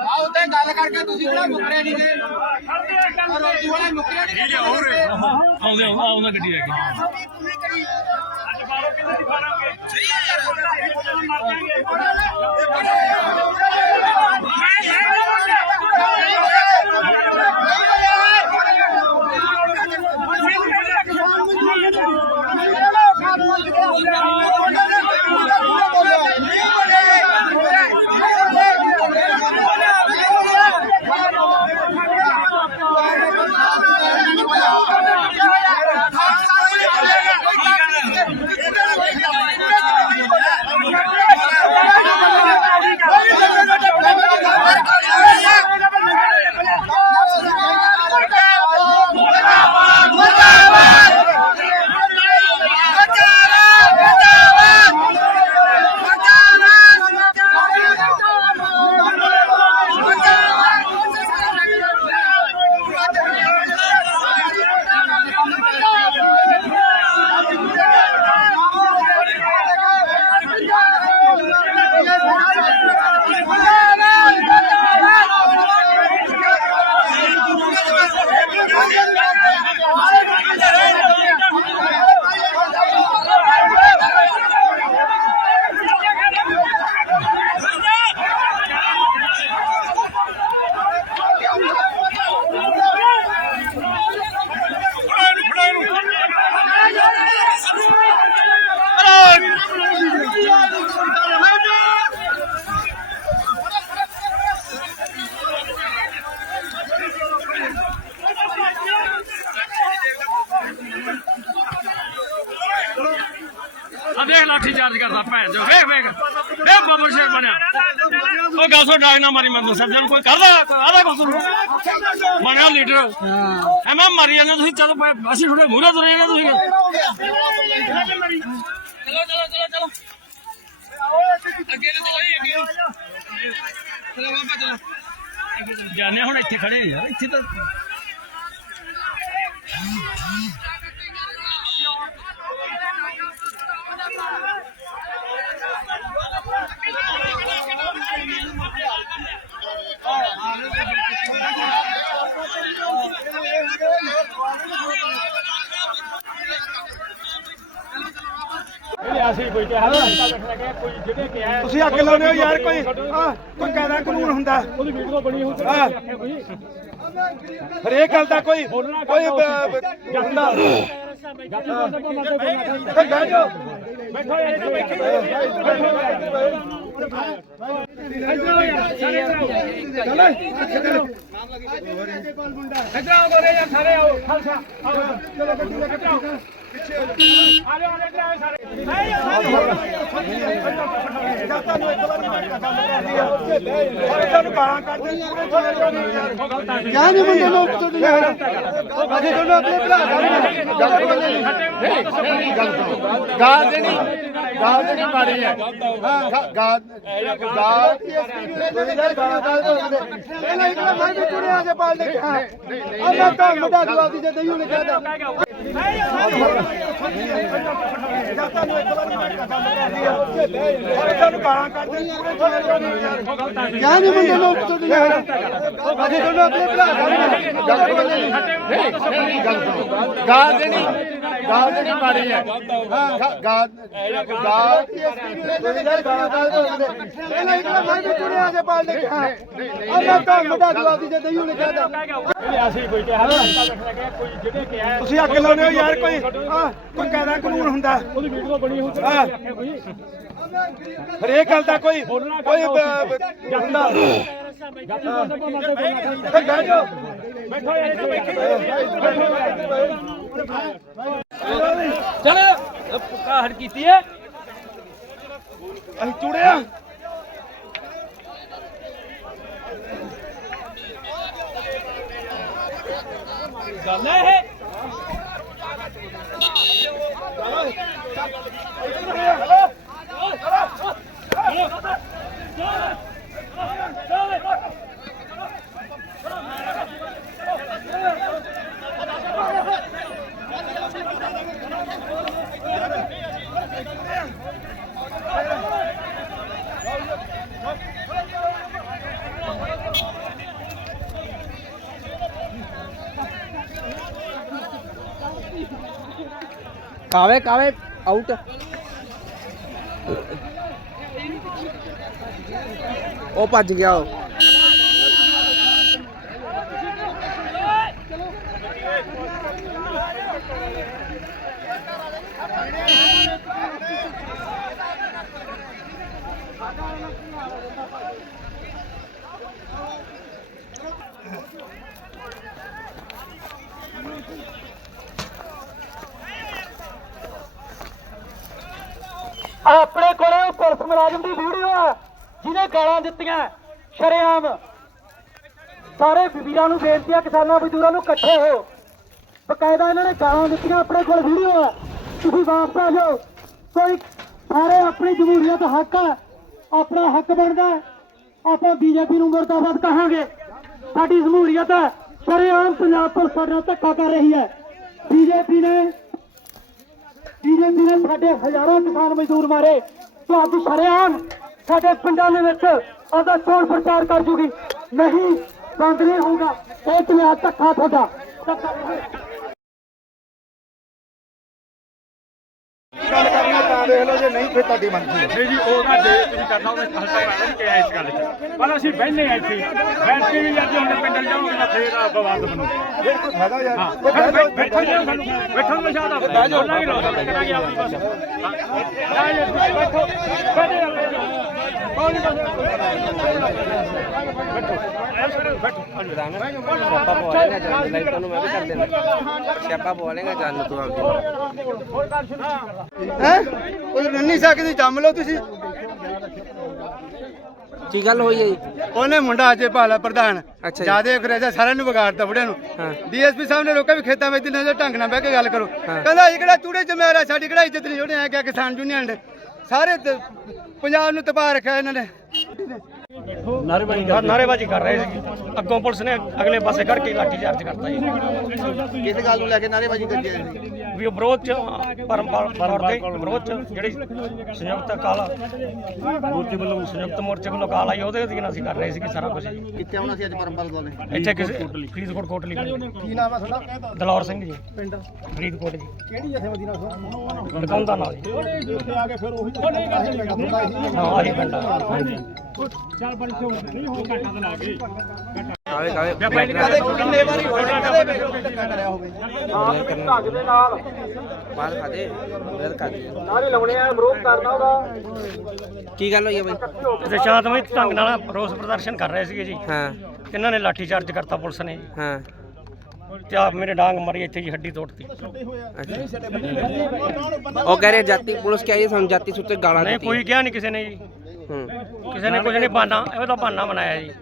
ਆਹ ਉੱਤੇ ਗੱਲ ਕਰਕੇ ਤੁਸੀਂ ਕਿਹੜਾ ਮੁਕਰੇ ਨਹੀਂ ਗਏ ਰੋਟੀ ਵਾਲੇ ਮੁਕਰੇ ਨਹੀਂ ਗਏ ਆਉਂਦੇ ਆਉਂਦਾ ਗੱਡੀ ਲੈ ਕੇ। ਲਾਠੀ ਚਾਰਜ ਕਰਦਾ ਭੈਣ ਜੋ ਵੇਖ ਵੇਖ। ਵੇਖ ਬੱਬਰ ਸ਼ੇਰ ਬਣਿਆ। ਉਹ ਗੱਲ ਸੋ ਡਾਇ ਨਾ ਮਾਰੀ ਮੈਂ ਦੱਸਾਂ ਜਾਨ ਕੋਈ ਕਰਦਾ ਆਦਾ ਕੁਛ ਬਣਿਆ ਲੀਡਰ। ਐ ਮੈਂ ਮਰੀ ਜਾਂਦਾ, ਤੁਸੀਂ ਚੱਲ ਅਸੀਂ ਥੋੜੇ ਮੂਹਰੇ ਤੁਰੇ ਜਾਂਦੇ ਤੁਸੀਂ। ਚਲੋ ਚਲੋ ਚਲੋ ਚਲੋ। ਅੱਗੇ ਨੂੰ ਚਲੋ ਅੱਗੇ। ਨੂੰ। ਚਲੋ, ਬਾਬਾ, ਚਲੋ। ਜਾਣੇ ਹੁਣ ਇੱਥੇ ਖੜੇ ਯਾਰ ਇੱਥੇ ਤਾਂ ਤੁਸੀਂ ਅੱਗ ਲਾਉਂਦੇ ਹੋ ਯਾਰ ਕੋਈ ਆਹ, ਕੋਈ ਕਾਇਦਾ ਕਾਨੂੰਨ ਹੁੰਦਾ। ਉਹਦੀ ਵੀਡੀਓ ਬਣੀ ਹੁੰਦੀ ਹਰੇਕ ਗੱਲ ਦਾ ਕੋਈ ਕੋਈ ਬ- ਬ- ਹੁੰਦਾ। ਤੇ ਬਹਿ ਜਾਓ। ਤੁਹਾਨੂੰ ਗਾਲਾਂ ਕੱਢਦੇ ਕਿਆ ਨਹੀਂ ਬੰਦੇ ਲੋਕ ਤੁਹਾਡੇ ਯਾਰ ਅਸੀਂ ਤੁਹਾਨੂੰ ਆਪਣੇ ਭਰਾ ਗਾਲ ਦੇਣੀ ਗਾਲ ਦੇਣੀ ਮਾੜੀ ਹੈ ਗਾਲ ਗਾਲ ਪਹਿਲਾਂ ਇੱਕ ਮੈਂ ਵੀ ਚੁਣਿਆ ਜੇ ਪਾਲ ਨੇ ਕਿਹਾ ਅੱਲਾ ਤਾਂ ਮਦਾ ਜਵਾਬੀ ਜੇ ਦਈਓ ਨੇ ਕਹਦਾ ਤੁਹਾਨੂੰ ਗਾਲਾਂ ਕੱਢਦੇ ਕਿਆ ਨਹੀਂ ਬੰਦੇ ਲੋਕ ਤੁਹਾਡੇ ਯਾਰ ਅਸੀਂ ਤੁਹਾਨੂੰ ਆਪਣੇ ਭਰਾ ਗਾਲ ਦੇਣੀ ਗਾਲ ਦੇਣੀ ਮਾੜੀ ਹੈ ਗਾਲ ਗਾਲ ਪਹਿਲਾਂ ਇੱਕ ਮੈਂ ਵੀ ਚੁਣਿਆ ਜੇ ਪਾਲ ਨੇ ਕਿਹਾ ਅੱਲਾ ਤਾਂ ਮਦਾ ਜਵਾਬੀ ਜੇ ਦਈਓ ਨੇ ਕਹਦਾ ਤੁਸੀਂ ਅੱਗ ਲਾਉਂਦੇ ਹੋ ਯਾਰ ਕੋਈ ਆਹ, ਕੋਈ ਕਾਇਦਾ ਕਾਨੂੰਨ ਹੁੰਦਾ। ਉਹਦੀ ਵੀਡੀਓ ਬਣੀ ਹੁੰਦੀ ਹਰੇਕ ਗੱਲ ਦਾ ਕੋਈ ਕੋਈ ਬ- ਬ- ਹੁੰਦਾ ਤੇ ਬਹਿ ਜਾਓ ਚਲ ਕਾਹੜ ਕੀਤੀ ਹੈ। ਅਸੀਂ ਚੁੜਿਆ ਗੱਲ ਹੈ ਇਹ? કાવે કાવે ਆਊਟ ਉਹ ਭੱਜ ਗਿਆ ਉਹ। ਆਪਣੇ ਕੋਲੇ ਉਹ ਪੁਲਿਸ ਮੁਲਾਜ਼ਮ ਦੀ ਵੀਡੀਓ ਆ, ਜਿਹਨੇ ਗਾਲਾਂ ਦਿੱਤੀਆਂ। ਸ਼ਰੇਆਮ। ਸਾਰੇ ਵੀਰਾਂ ਨੂੰ ਬੇਨਤੀ ਆ, ਕਿਸਾਨਾਂ ਮਜ਼ਦੂਰਾਂ ਨੂੰ ਇਕੱਠੇ ਹੋ। ਬਕਾਇਦਾ ਇਹਨਾਂ ਨੇ ਗਾਲਾਂ ਦਿੱਤੀਆਂ, ਆਪਣੇ ਕੋਲ ਵੀਡੀਓ ਆ। ਤੁਸੀਂ ਵਾਪਸ ਆ ਜਾਓ। ਕੋਈ ਸਾਰੇ ਆਪਣੀ ਜਮਹੂਰੀਅਤ ਹੱਕ ਆ। ਆਪਣਾ ਹੱਕ ਬਣਦਾ ਆਪਾਂ ਬੀਜੇਪੀ ਨੂੰ ਮੁਰਦਾਬਾਦ ਕਹਾਂਗੇ। ਸਾਡੀ ਜਮਹੂਰੀਅਤ ਸ਼ਰੇਆਮ ਪੰਜਾਬ ਪੁਲਿਸ ਸਾਡੇ ਨਾਲ ਧੱਕਾ ਕਰ ਰਹੀ ਹੈ। ਬੀਜੇਪੀ ਨੇ ਬੀਜੇਪੀ ਨੇ ਸਾਡੇ ਹਜ਼ਾਰਾਂ ਕਿਸਾਨ ਮਜ਼ਦੂਰ ਮਾਰੇ। ਤੇ ਅੱਜ ਸ਼ਰੇਆਮ ਸਾਡੇ ਪਿੰਡਾਂ ਦੇ ਵਿੱਚ ਉਹਦਾ ਚੋਣ ਪ੍ਰਚਾਰ ਕਰ ਜੂਗੀ। ਨਹੀਂ, ਬੰਦ ਨਹੀਂ ਹੋਊਗਾ। ਇਹ ਤੁਹਾਨੂੰ ਧੱਕਾ ਤੁਹਾਡਾ। ਧੱਕਾ ਨਹੀਂ। ਗੱਲ ਕਰਨਾ ਤਾਂ ਦੇਖ ਲਓ ਜੇ ਨਹੀਂ ਫਿਰ ਤੁਹਾਡੀ ਮਰਜ਼ੀ ਹੈ। ਨਹੀਂ ਜੀ ਉਹ ਨਾ ਜੇ ਤੁਸੀਂ ਕਰਨਾ ਉਹਨੇ ਹਲਕਾ ਕਰਾ ਲੈਣ ਕਿ ਇਸ ਗੱਲ 'ਚ। ਪਰ ਅਸੀਂ ਬਹਿਨੇ ਆ ਇੱਥੇ। ਬੈਠ ਕੇ ਵੀ ਅੱਜ ਹੁਣ ਪਿੰਡ ਜਾਵਾਂਗੇ ਤਾਂ ਫੇਰ ਆ ਬਵਾਦ ਬਣੂ ਜੇ ਕੋਈ ਫਾਇਦਾ ਯਾਰ। ਹਾਂ। ਕੋਈ ਫਾਇਦਾ ਬੈਠ- ਜੀ ਸਾਨੂੰ ਬੈਠੋ ਨੂੰ ਮਸ਼ਾਦ ਆ ਬਹਿ ਜਾਓ। ਕਰਾਂਗੇ ਆਪਣੀ ਬਸ। ਹਾਂ। ਜੀ, ਬੈਠੋ। ਬੈਠੋ ਸਿਆਪਾ ਜਾਨ ਤੂੰ ਆਪਦੀ ਹੈ ਸਕਦੀ ਜੰਮ ਲਓ ਤੁਸੀਂ ਕੀ ਗੱਲ ਹੋਈ ਹੈ ਜੀ? ਉਹਨੇ ਮੁੰਡਾ ਅਜੇ ਭਾਲਾ ਪ੍ਰਧਾਨ। ਜਿਆਦੇ ਅੰਗਰੇਜ਼ਾ ਸਾਰਿਆਂ ਨੂੰ ਵਿਗਾੜਤਾ ਬੁੜਿਆਂ ਨੂੰ। ਡੀਐਸਪੀ ਸਾਹਿਬ ਨੇ ਲੋਕਾਂ ਵੀ ਖੇਤਾਂ ਵਿੱਚ ਦਿਨਾਂ ਦੇ ਢੰਗ ਨਾਲ ਬਹਿ ਕੇ ਗੱਲ ਕਰੋ। ਕਹਿੰਦਾ ਇਹ ਕਿਹੜਾ ਚੂੜੇ ਜਮਿਆਰਾ ਸਾਡੀ ਕਿਹੜਾ ਇੱਜ਼ਤ ਨਹੀਂ? ਉਹਨੇ ਆ ਕਿਹਾ ਕਿਸਾਨ ਯੂਨੀਅਨ ਨੇ ਸਾਰੇ ਤੇ ਪੰਜਾਬ ਨੂੰ ਤਬਾਹ ਰੱਖਿਆ ਇਹਨਾਂ ਨੇ। ਨਾਰੇਬਾਜ਼ੀ ਕਰ ਰਹੇ ਸੀ। ਅੱਗੋਂ ਪੁਲਿਸ ਨੇ ਅਗਲੇ ਪਾਸੇ ਕਰਕੇ ਲਾਠੀ ਚਾਰਜ ਕਰਤਾ ਜੀ। ਕਿਸ ਗੱਲ ਨੂੰ ਲੈ ਕੇ ਨਾਰੇਬਾਜ਼ੀ ਕਰਦੇ ਆ ਵੀ ਉਹ ਵਿਰੋਧ ਚ ਪਰਮਪਾਲ ਤੇ ਵਿਰੋਧ ਚ ਜਿਹੜੀ ਸੰਯੁਕਤ ਕਾਲਾ ਮੋਰਚੇ ਵੱਲੋਂ ਸੰਯੁਕਤ ਮੋਰਚੇ ਵੱਲੋਂ ਕਾਲ ਆਈ ਉਹਦੇ ਅਧੀਨ ਅਸੀਂ ਕਰ ਰਹੇ ਸੀ ਸਾਰਾ ਕੁਝ ਕਿੱਥੇ ਆਉਣਾ ਸੀ ਅੱਜ ਪਰਮਪਾਲ ਕੋਲ? ਇੱਥੇ ਕਿਸੇ ਫਰੀਦਕੋਟ ਕੋਟਲੀ ਕੀ ਨਾਮ ਆ ਤੁਹਾਡਾ? ਦਲੌਰ ਸਿੰਘ ਜੀ। ਪਿੰਡ? ਫਰੀਦਕੋਟ ਜੀ। ਕਿਹੜੀ ਜਥੇਬੰਦੀ ਨਾਲ ਲਗਾਉਂਦਾ ਨਾਲ ਜੀ। ਉੱਥੇ ਆ ਕੇ ਫਿਰ ਉਹੀ ਹਾਂ ਆਹੀ ਪਿੰਡ ਆ। ਹਾਂਜੀ ਕਾਵੇ ਕਾਵੇ ਕਿੰਨੇ ਵਾਰੀ ਹੋਇਆ? ਕਦੇ ਮਾਲ ਖਾ ਦੇ ਬਲਰ ਖਾ ਦੇ। ਨਾਰੇ ਲਾਉਣੇ ਆ ਵਿਰੋਧ ਕਰਨਾ ਉਹਦਾ। ਕੀ ਗੱਲ ਹੋਈ ਹੈ ਬਾਈ ਤੇ ਸ਼ਾਂਤਮਈ ਢੰਗ ਨਾਲ ਰੋਸ ਪ੍ਰਦਰਸ਼ਨ ਕਰ ਰਹੇ ਸੀਗੇ ਜੀ। ਹਾਂ। ਇਹਨਾਂ ਨੇ ਲਾਠੀ ਚਾਰਜ ਕਰਤਾ ਪੁਲਿਸ ਨੇ ਜੀ। ਹਾਂ। ਤੇ ਆ ਮੇਰੇ ਡਾਂਗ ਮਾਰੀ ਇੱਥੇ ਜੀ ਹੱਡੀ ਤੋੜਤੀ। ਉਹ ਕਹਿ ਰਹੇ ਜਾਤੀ ਪੁਲਿਸ ਕਹਿ ਸਾਨੂੰ ਜਾਤੀ ਸੁੱਤੇ ਗਾਲਾਂ ਨਹੀਂ ਕੋਈ ਕਿਹਾ ਨਹੀਂ ਕਿਸੇ ਨੇ ਜੀ। ਹੂੰ ਕਿਸੇ ਨੇ ਕੁਝ ਨਹੀਂ ਬਾਨਾ ਇਹ ਤਾਂ ਬਹਾਨਾ ਬਣਾਇਆ ਜੀ